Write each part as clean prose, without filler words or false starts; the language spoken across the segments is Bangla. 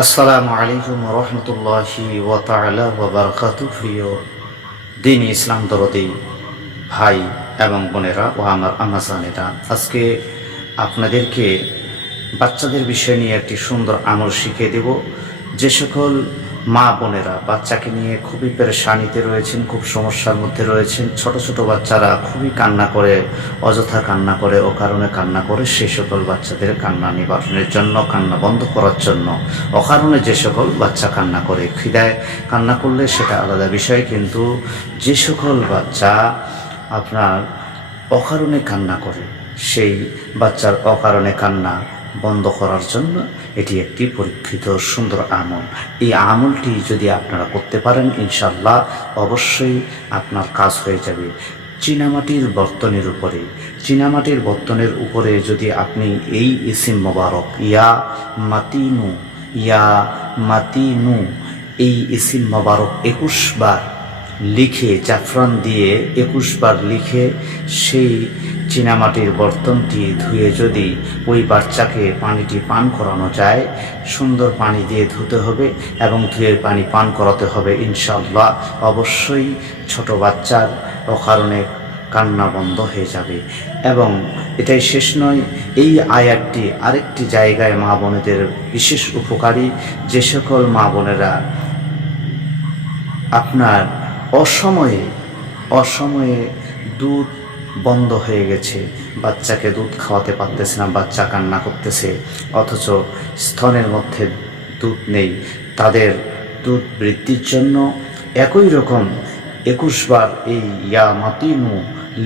আসসালামু আলাইকুম রহমতুল্লাহি ওয়া তাআলা ওয়া বারাকাতুহু। প্রিয় দ্বীন ইসলাম দরদি ভাই এবং বোনেরা ও আমার আমাজানেরা, আজকে আপনাদেরকে বাচ্চাদের বিষয় নিয়ে একটি সুন্দর আমল শিখিয়ে দেব। যে সকল মা বোনেরা বাচ্চাকে নিয়ে খুবই পেরেশানিতে রয়েছেন, খুব সমস্যার মধ্যে রয়েছেন, ছোট ছোট বাচ্চারা খুবই কান্না করে, অযথা কান্না করে, ও কারণে কান্না করে, সেই সকল বাচ্চাদের কান্না নিবারণের জন্য, কান্না বন্ধ করার জন্য, অকারণে যে সকল বাচ্চা কান্না করে, খিদায় কান্না করলে সেটা আলাদা বিষয়, কিন্তু যে সকল বাচ্চা আপনার অকারণে কান্না করে, সেই বাচ্চার অকারণে কান্না বন্ধ করার জন্য এটি একটি পরীক্ষিত সুন্দর আমল। এই আমলটি যদি আপনারা করতে পারেন, ইনশাল্লাহ অবশ্যই আপনার কাজ হয়ে যাবে। চীনামাটির বর্তনের উপরে যদি আপনি এই ইসিম মোবারক ইয়া মাতিনু এই ইসিম মোবারক 21 বার লিখে, জাফরান দিয়ে 21 বার লিখে, সেই চীনামাটির বর্তনটি ধুয়ে যদি ওই বাচ্চাকে পানিটি পান করানো যায়, সুন্দর পানি দিয়ে ধুতে হবে এবং ধুয়ে পানি পান করাতে হবে, ইনশাআল্লাহ অবশ্যই ছোট বাচ্চার অকারণে কান্না বন্ধ হয়ে যাবে। এবং এটাই শেষ নয়, এই আয়াতটি আরেকটি জায়গায় মা বোনেদের বিশেষ উপকারী। যে সকল মা বোনেরা আপনার অসময়ে দুধ বন্ধ হয়ে গেছে, বাচ্চাকে দুধ খাওয়াতে পারতেছে না, বাচ্চা কান্না করতেছে, অথচ স্তনের মধ্যে দুধ নেই, তাদের দুধ বৃদ্ধির জন্য একই রকম 21 বার এই ইয়া মাতিনু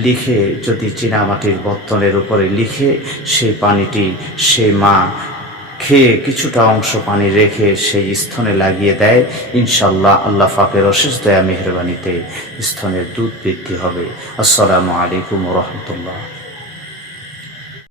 লিখে যদি চীনামাটির বর্তনের উপরে লিখে সেই পানিটি সেই মা খেয়ে কিছুটা অংশ পানি রেখে সেই স্তনে লাগিয়ে দেয়, ইনশাল্লাহ আল্লাহ পাকের অশেষ দয়া মেহেরবানিতে স্তনের দুধ বৃদ্ধি হবে। আসসালামু আলাইকুম ওয়া রাহমাতুল্লাহ।